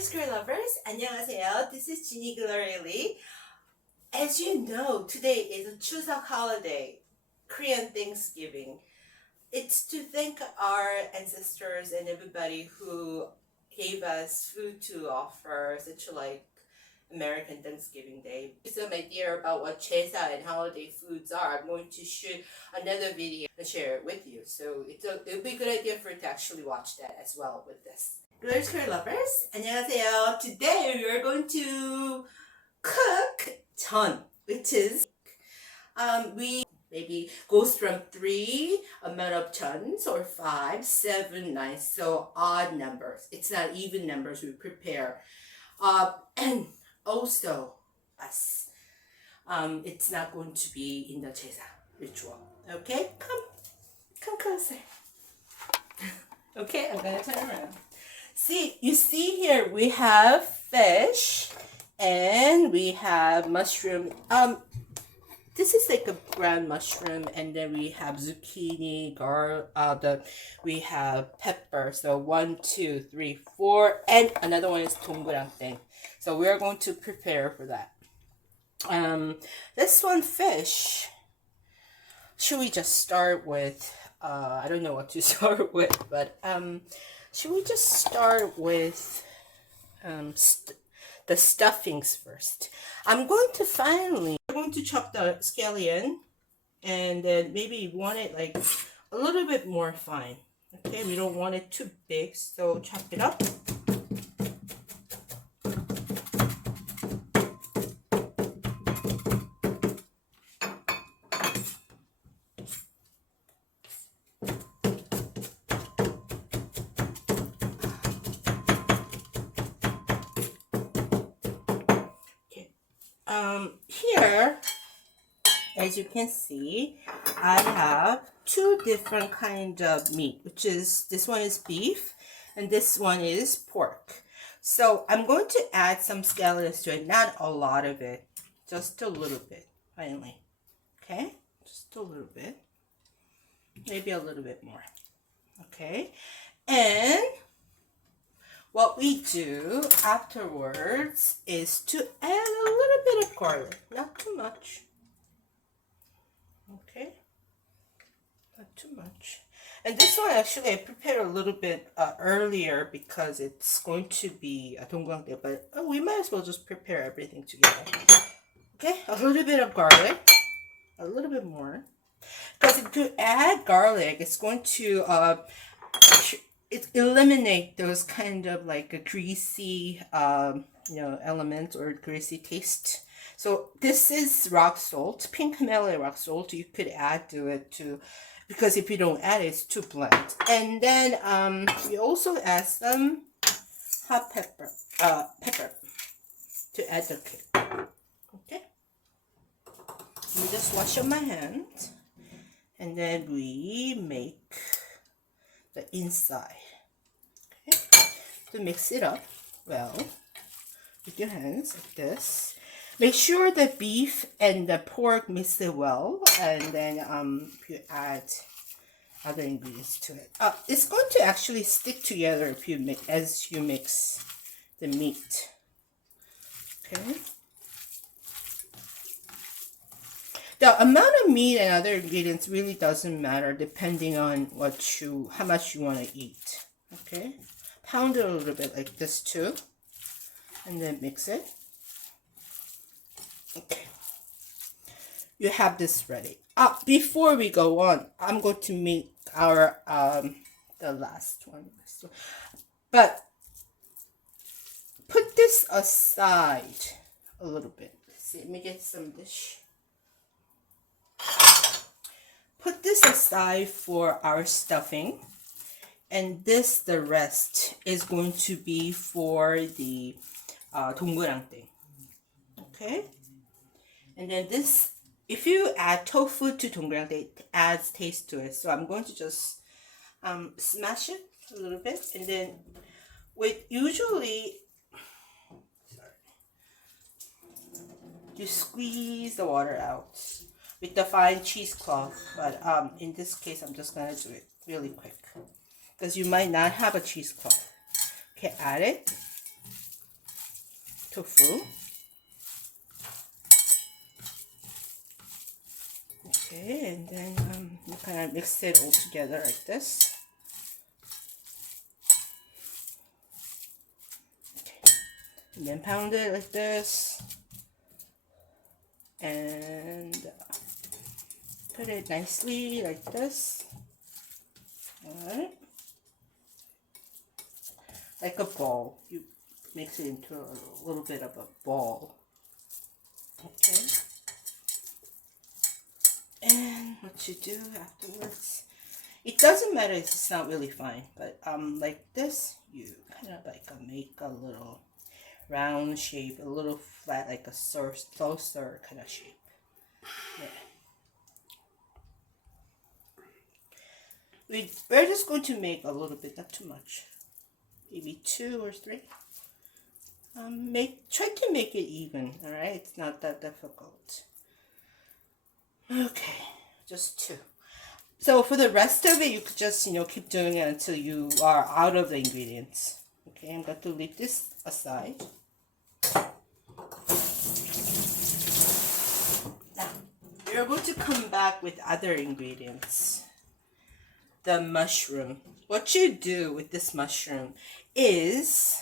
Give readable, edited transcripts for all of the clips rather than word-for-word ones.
Square lovers, 안녕하세요. This is Jeannie Gloria. As you know, today is a Chuseok holiday, Korean Thanksgiving. It's to thank our ancestors and everybody who gave us food to offer, such like American Thanksgiving Day. Some idea about what Chesa and holiday foods are. I'm going to shoot another video and share it with you. So it'll be a good idea for you to actually watch that as well with this. Glory Square lovers, 안녕하세요. Today we are going to cook 전, which is we maybe goes from 3 amount of chons or 5, 7, 9, so odd numbers. It's not even numbers we prepare. And also us. It's not going to be in the Chesa ritual. Okay? Come closer. Okay, I'm gonna turn around. You see here we have fish and we have mushroom. This is like a ground mushroom, and then we have zucchini, we have pepper. So 1, 2, 3, 4, and another one is 동그랑땡. So we are going to prepare for that. This one fish. Should we just start with? I don't know what to start with, but should we just start with the stuffings first? I'm going to chop the scallion, and then maybe want it like a little bit more fine. Okay, we don't want it too big, so chop it up. Here, as you can see, I have 2 different kind of meat, which is, this one is beef and this one is pork. So I'm going to add some scallions to it, not a lot of it, just a little bit, finally. Okay, just a little bit, maybe a little bit more. Okay, and what we do afterwards is to add a little bit of garlic, not too much. Okay, not too much. And this one actually I prepared a little bit earlier because it's going to be a 동그랑땡, but we might as well just prepare everything together. Okay, a little bit of garlic, a little bit more, because if you add garlic, it's going to eliminate those kind of like a greasy elements or greasy taste. So this is rock salt, pink Himalayan rock salt. You could add to it too, because if you don't add it, it's too bland. And then we also add some hot pepper to add the kick. Okay, we just wash up my hands, and then we make the inside. Okay, to mix it up well with your hands like this. Make sure the beef and the pork mix it well, and then you add other ingredients to it. It's going to actually stick together if you as you mix the meat. Okay. The amount of meat and other ingredients really doesn't matter depending on how much you want to eat. Okay, pound it a little bit like this too, and then mix it. Okay, you have this ready. Before we go on, I'm going to make our the last one. But put this aside a little bit. Let's see, let me get some dish. Put this aside for our stuffing, and the rest is going to be for the 동그랑땡. Okay, and then this, if you add tofu to 동그랑땡, it adds taste to it. So I'm going to just smash it a little bit, and then you squeeze the water out with the fine cheesecloth, but in this case I'm just gonna do it really quick because you might not have a cheesecloth. Okay, add it, tofu. Okay, and then you kind of mix it all together like this. Okay. And then pound it like this. And put it nicely like this. Alright. Like a ball. You mix it into a little bit of a ball. Okay. And what you do afterwards, it doesn't matter if it's not really fine, but like this, you kind of like make a little round shape, a little flat, like a saucer kind of shape. Yeah. We're just going to make a little bit, not too much, maybe 2 or 3. Try to make it even. All right, it's not that difficult. Okay, just 2. So for the rest of it, you could just keep doing it until you are out of the ingredients. Okay, I'm going to leave this aside. Now we're going to come back with other ingredients. The mushroom. What you do with this mushroom is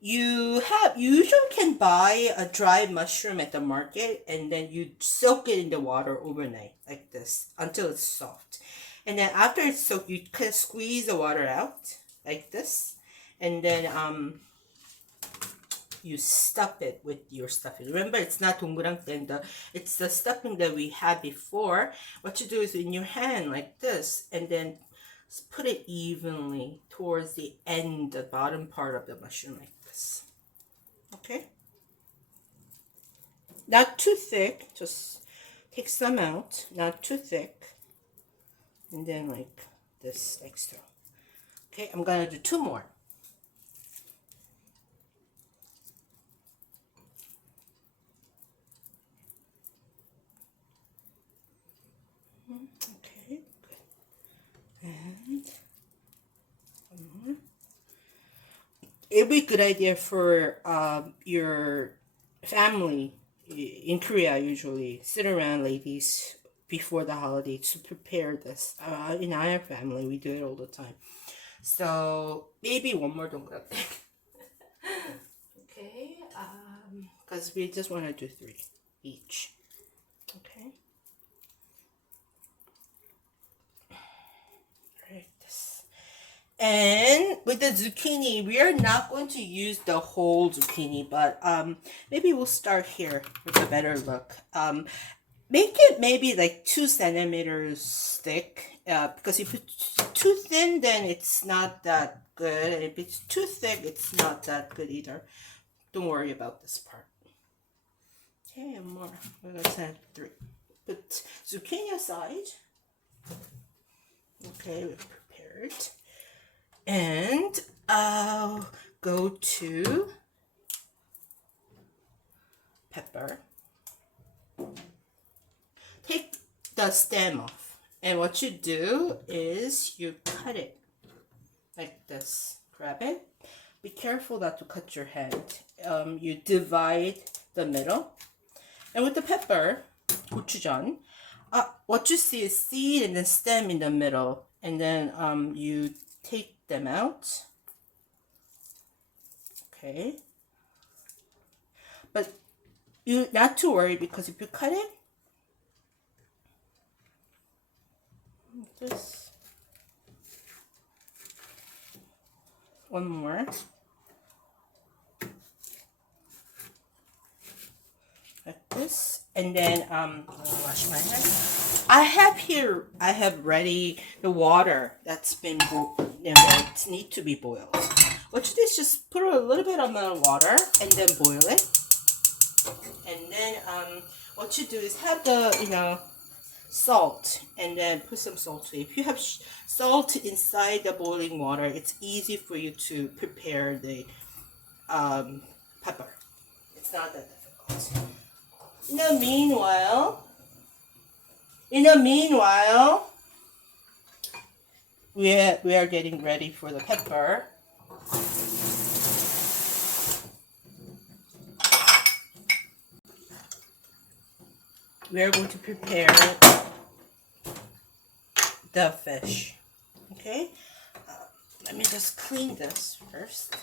you usually can buy a dry mushroom at the market, and then you soak it in the water overnight like this until it's soft. And then after it's soaked, you kind of squeeze the water out like this, and then you stuff it with your stuffing. Remember, it's not 동그랑땡, it's the stuffing that we had before. What you do is in your hand like this, and then put it evenly towards the end, the bottom part of the mushroom like this. Okay? Not too thick, just take some out, not too thick. And then like this, like so. Okay, I'm gonna do 2 more. Okay, good. And one more. It'd be a good idea for your family in Korea. Usually sit around, ladies, before the holiday to prepare this. In our family, we do it all the time. So maybe one more 동그랗게. Okay, because we just want to do 3 each. Okay. And with the zucchini, we are not going to use the whole zucchini, but maybe we'll start here with a better look. Make it maybe like 2 centimeters thick, because if it's too thin, then it's not that good. And if it's too thick, it's not that good either. Don't worry about this part. Okay, and more. Let's add 3. Put zucchini aside. Okay, we're prepared. And I'll go to pepper. Take the stem off. And what you do is you cut it like this. Grab it. Be careful not to cut your hand. You divide the middle. And with the pepper, gochujang, what you see is seed and then stem in the middle. And then you take them out. Okay. But you not to worry, because if you cut it like this, one more, like this, and then wash my hands. I have ready the water that's been it need to be boiled. What you do is just put a little bit of water and then boil it. And then what you do is have the salt, and then put some salt to it. If you have salt inside the boiling water, it's easy for you to prepare the pepper. It's not that difficult. In the meanwhile, we are getting ready for the pepper. we are going to prepare the fish. Okay, let me just clean this first.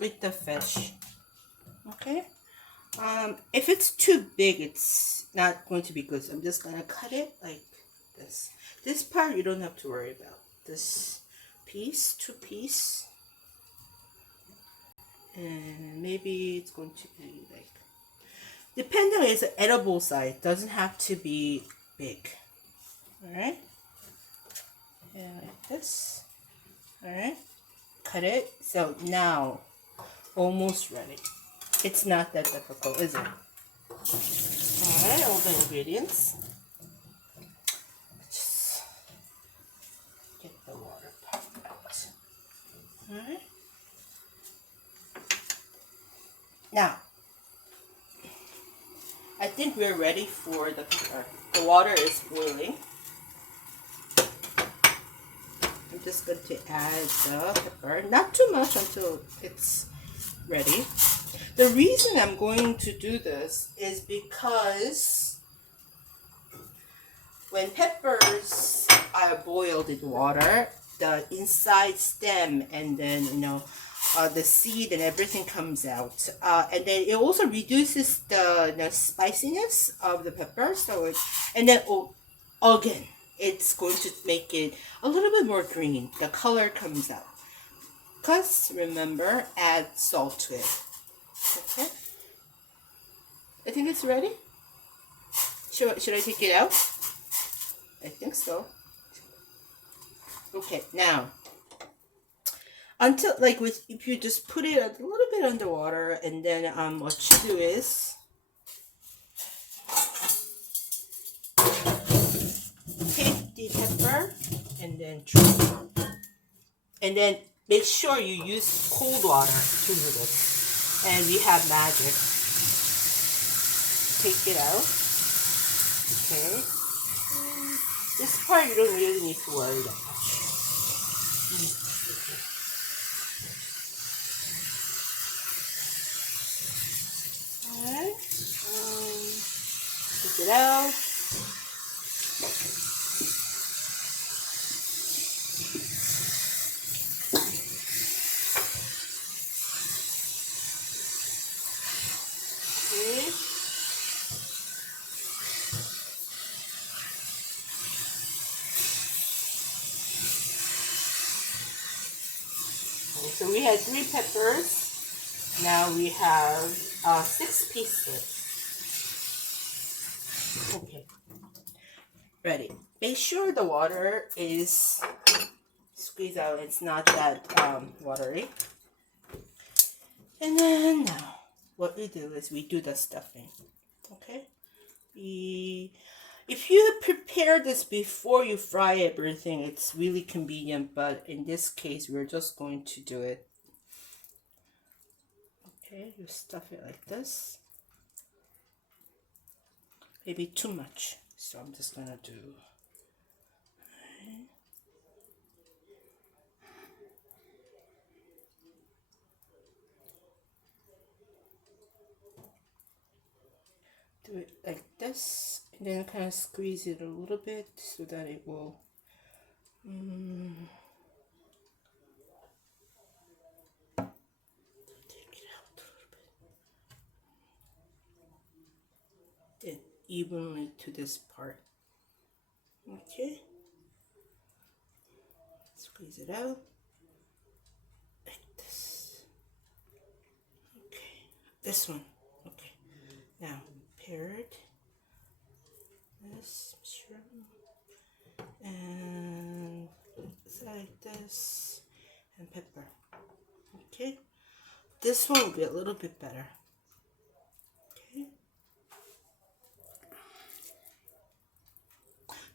With the fish. Okay, if it's too big, it's not going to be good. So I'm just gonna cut it like this. This part you don't have to worry about. This piece, 2 piece, and maybe it's going to be like, depending on it's an edible size. Doesn't have to be big. All right, and like this. All right, cut it. So now, almost ready. It's not that difficult, is it? Alright, all the ingredients. Just get the water part out. Alright. Now, I think we're ready for the pepper. The water is boiling. I'm just going to add the pepper. Not too much until it's ready. The reason I'm going to do this is because when peppers are boiled in water, the inside stem and then the seed and everything comes out, and then it also reduces the spiciness of the pepper. So and then again, it's going to make it a little bit more green. The color comes out. Plus, remember, add salt to it. Okay. I think it's ready. Should I take it out? I think so. Okay, now until if you just put it a little bit underwater, and then what you do is take the pepper and then and then make sure you use cold water to do this, and we have magic. Take it out. Okay. This part you don't really need to worry that much. Alright. Take it out. Okay. So we had 3 peppers. Now we have 6 pieces. Okay. Ready. Make sure the water is squeezed out. It's not that watery. And then now, what we do is we do the stuffing. Okay. If you prepare this before you fry everything, it's really convenient, but in this case, we're just going to do it. Okay, you stuff it like this. Maybe too much, so I'm just gonna do. Okay. Do it like this, and then kind of squeeze it a little bit so that it will take it out a little bit. Then evenly to this part. Okay. Squeeze it out like this. Okay. This one. Okay. Now parrot. This mushroom. And like this, and pepper. Okay, this one will be a little bit better. Okay,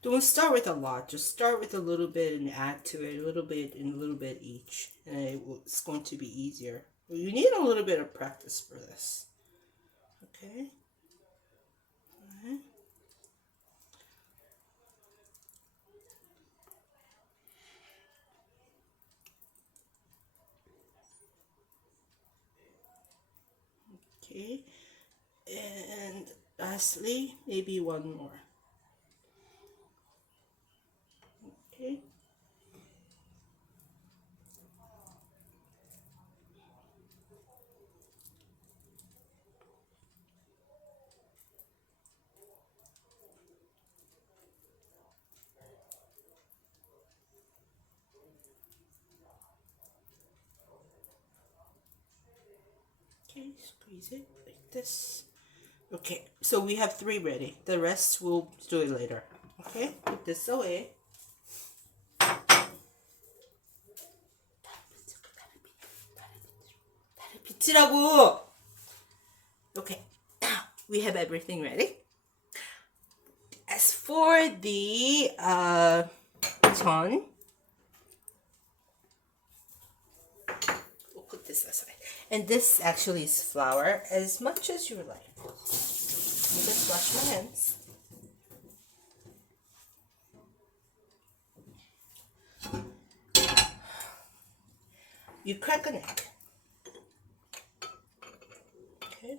don't start with a lot, just start with a little bit and add to it a little bit and a little bit each, and it's going to be easier. You need a little bit of practice for this. Okay. All right. Okay, and lastly, maybe one more. Okay. Okay, squeeze it like this. Okay, so we have 3 ready. The rest we'll do it later. Okay, put this away. 비치라고! Okay, now we have everything ready. As for the 전, we'll put this aside. And this actually is flour, as much as you like. Let me just wash my hands. You crack an egg. Okay.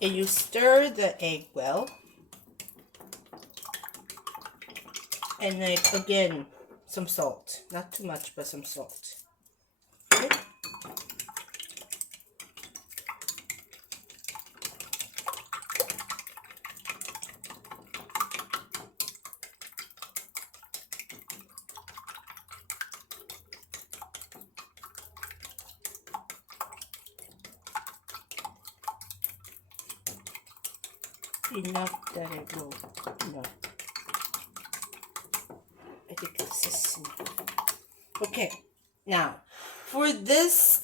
And you stir the egg well. And then again, some salt. Not too much, but some salt. Okay. Enough that it will, I think this is enough. Okay, now for this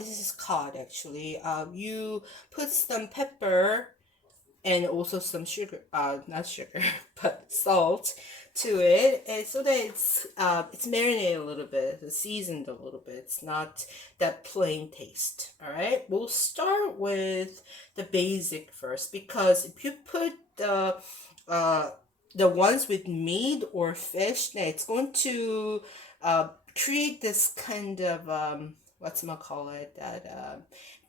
is cod actually. You put some pepper and also some sugar, not sugar, but salt to it, and so that it's marinated a little bit, it's seasoned a little bit. It's not that plain taste. All right, we'll start with the basic first, because if you put the ones with meat or fish, then it's going to create this kind of whatchamacallit, that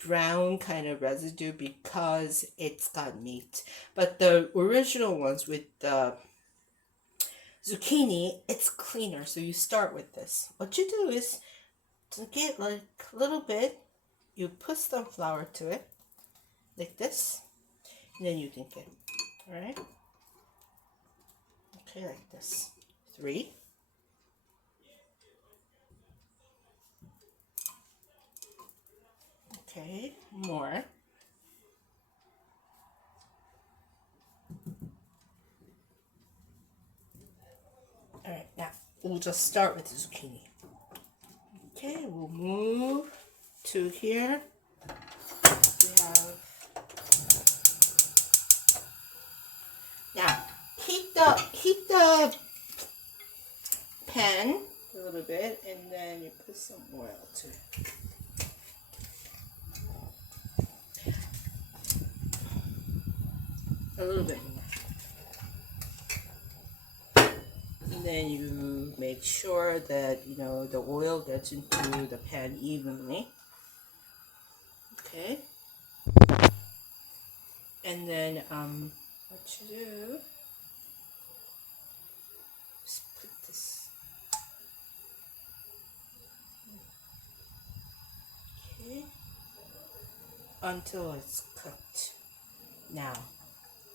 brown kind of residue, because it's got meat. But the original ones with the zucchini, it's cleaner. So you start with this. What you do is to get like a little bit, you put some flour to it, like this, and then you can get, all right? Okay, like this. 3. Okay, more. All right, now we'll just start with the zucchini. Okay, we'll move to here. We have, now heat the pan a little bit, and then you put some oil to it. A little bit more. And then you make sure that the oil gets into the pan evenly. Okay. And then what you do is put this. Okay. Until it's cooked. Now,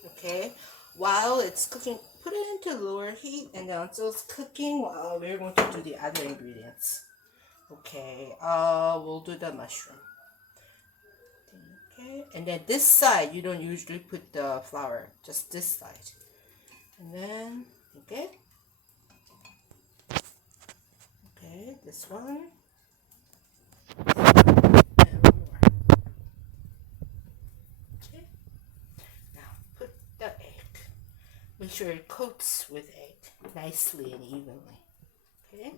okay, while it's cooking, put it into lower heat, and then until it's cooking, we're going to do the other ingredients. Okay, we'll do the mushroom. Okay, and then this side, you don't usually put the flour, just this side. And then, okay, this one. And one more. Okay, now put the egg. Make sure it coats with egg nicely and evenly. Okay.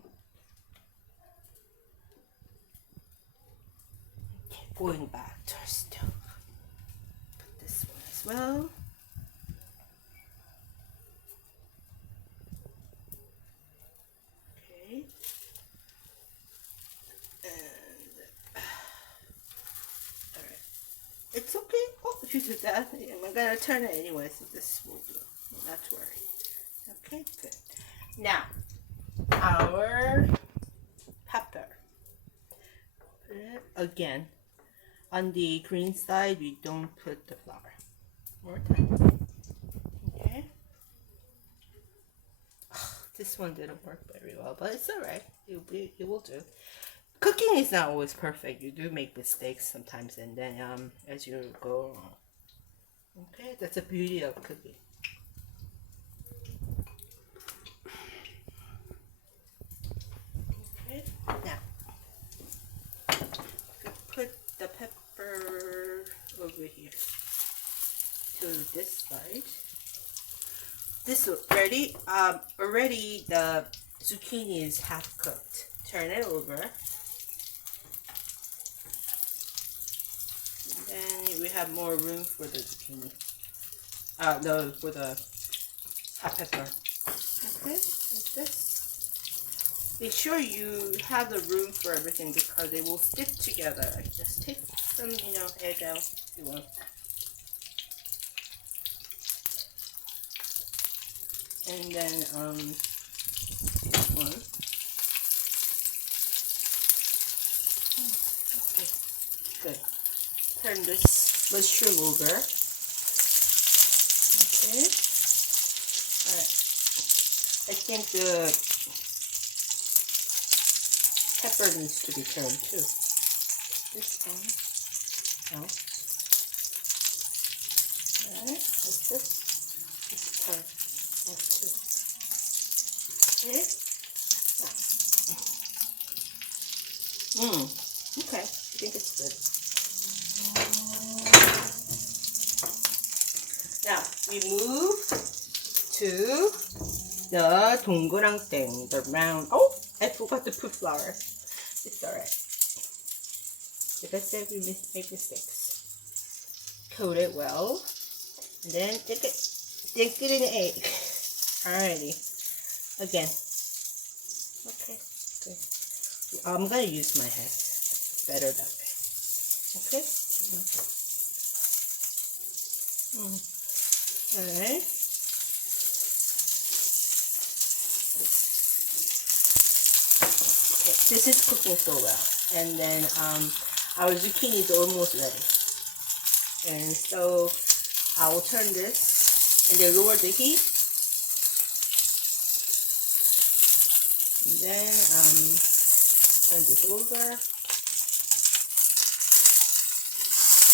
Okay, going back to our stove. Put this one as well. It's okay. Oh, if you do that, I'm gonna turn it anyway, so this will do. Not to worry. Okay, good. Now, our pepper. Again, on the green side, we don't put the flour. More time. Okay. This one didn't work very well, but it's alright. It will do. Cooking is not always perfect. You do make mistakes sometimes, and then as you go along. Okay, that's the beauty of cooking. Okay, now put the pepper over here to this side. This is ready. Already the zucchini is half cooked. Turn it over. And then we have more room for the zucchini. No, for the hot pepper. Okay, like this. Make sure you have the room for everything because they will stick together. Just take some, egg out if you want. And then this one. Okay, good. Turn this mushroom over. Okay. Alright. I think the pepper needs to be turned too. This one out. Alright, like this. Just turn. Okay. Okay. I think it's good. Now we move to the 동그랑땡, the round. Oh, I forgot to put flour. It's alright. Like I said, we make mistakes. Coat it well, and then dip it in the egg. Alrighty. Again. Okay. Good. I'm gonna use my hand. It's better that way. Okay. Alright. Okay. This is cooking so well, and then our zucchini is almost ready, and so I will turn this and then lower the heat. And then turn this over.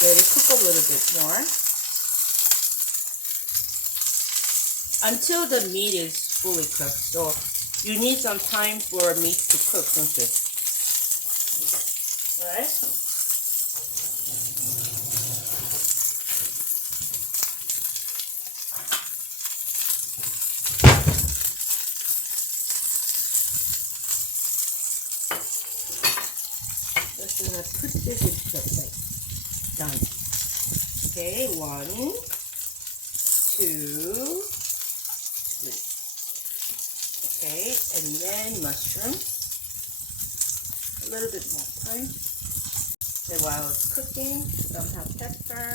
Let it cook a little bit more until the meat is fully cooked. So you need some time for meat to cook, don't you? Alright? So I'm going to put this into the plate. Done. Okay, 1, 2, 3. Okay, and then mushrooms. A little bit more time. Then while it's cooking, some hot pepper.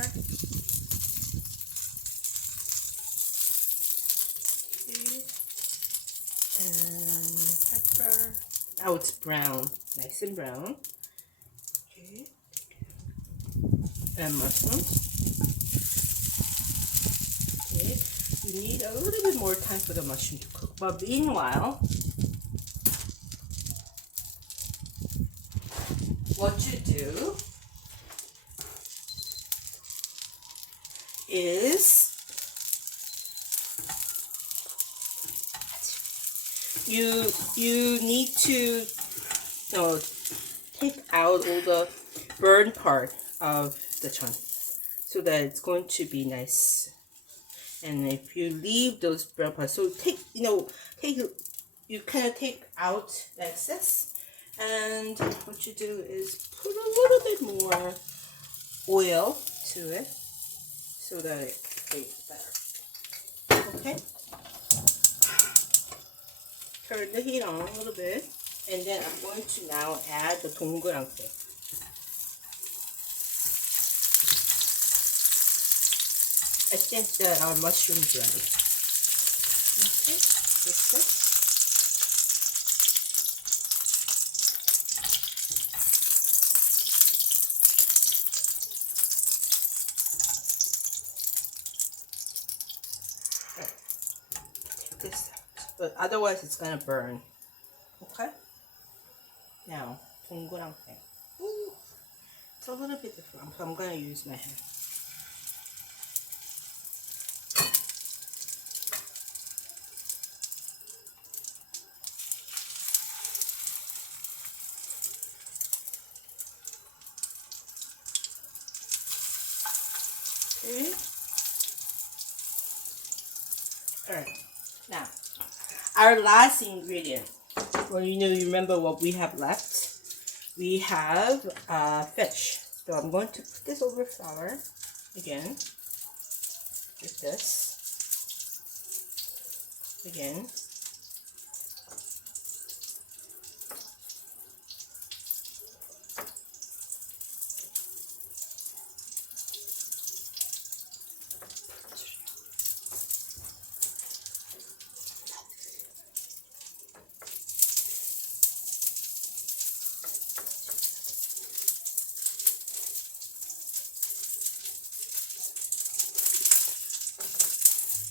And pepper. Now it's brown, nice and brown. Okay. And mushrooms. Okay. You need a little bit more time for the mushroom to cook. But meanwhile, what you do is you need to take out all the burn part of the chun so that it's going to be nice. And if you leave those brown parts, so you kind of take out the excess, and what you do is put a little bit more oil to it so that it tastes better. Okay. Turn the heat on a little bit, and then I'm going to now add the 동그랑땡. I think that our mushroom's ready. Okay, that's it. Take this out, but otherwise it's gonna burn. Okay. Now, 동그랑땡. Ooh, it's a little bit different, so I'm gonna use my hand. Okay. Alright, now, our last ingredient. Well, you remember what we have left? We have fish. So I'm going to put this over flour again. Like this. Again.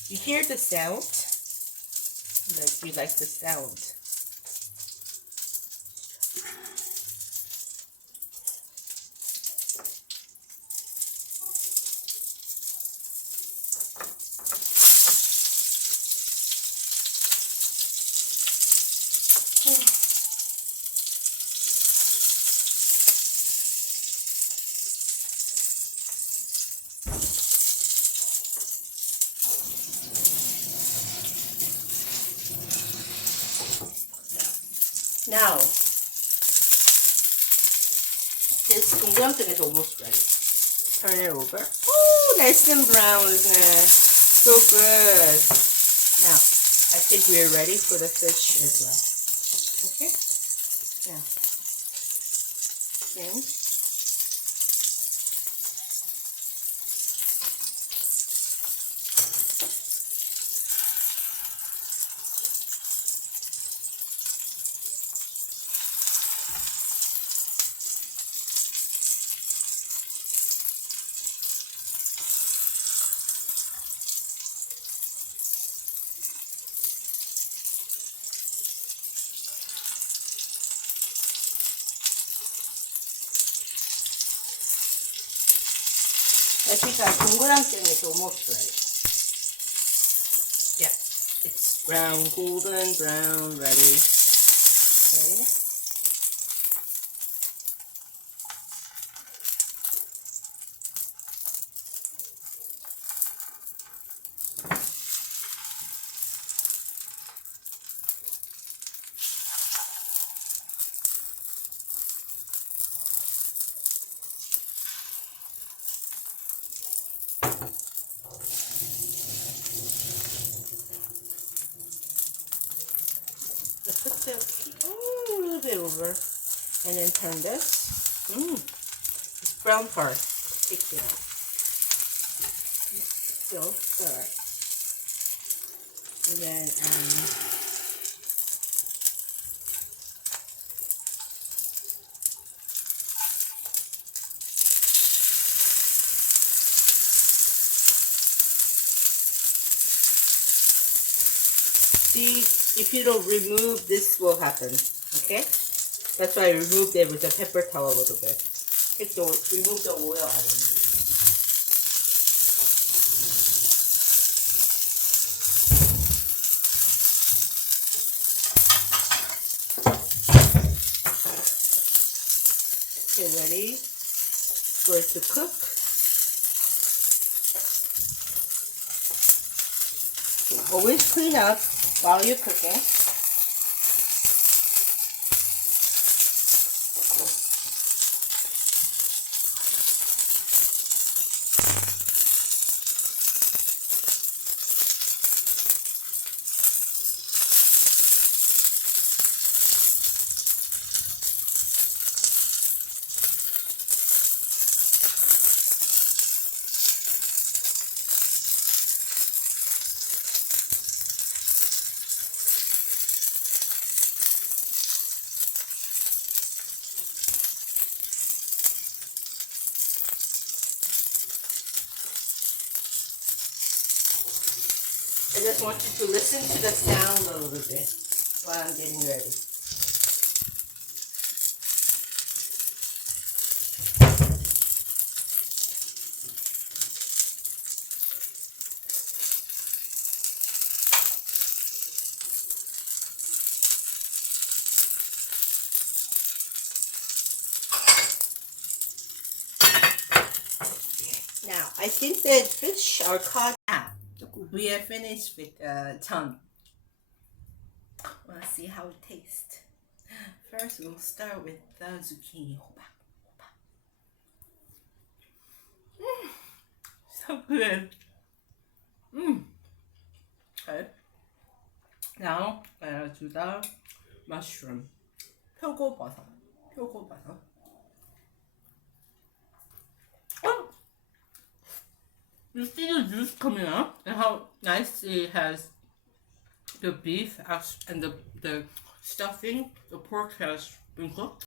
You hear the sound? Like you like the sound. Now, this 동그랑땡 is almost ready. Turn it over. Oh, nice and brown, isn't it? So good. Now, I think we are ready for the fish as well. Okay? Now, in. I think our 동그랑땡 is almost ready. Yeah, it's brown, golden brown, ready. Okay. Let's put the a little bit over, and then turn this. This brown part, take it out. Still stir. And then see, if you don't remove, this will happen. Okay? That's why I removed it with a paper towel a little bit. Remove the oil out of it. Okay, ready for it to cook. Always clean up while you're cooking. I just want you to listen to the sound a little bit while I'm getting ready. Now, I think that fish are caught out. We are finished with tongue. Let's see how it tastes. First, we'll start with the zucchini. So good. Okay. Now, to the mushroom. 표고버섯. Oh! You see the juice coming out and how nice it has the beef and the stuffing, the pork has been cooked.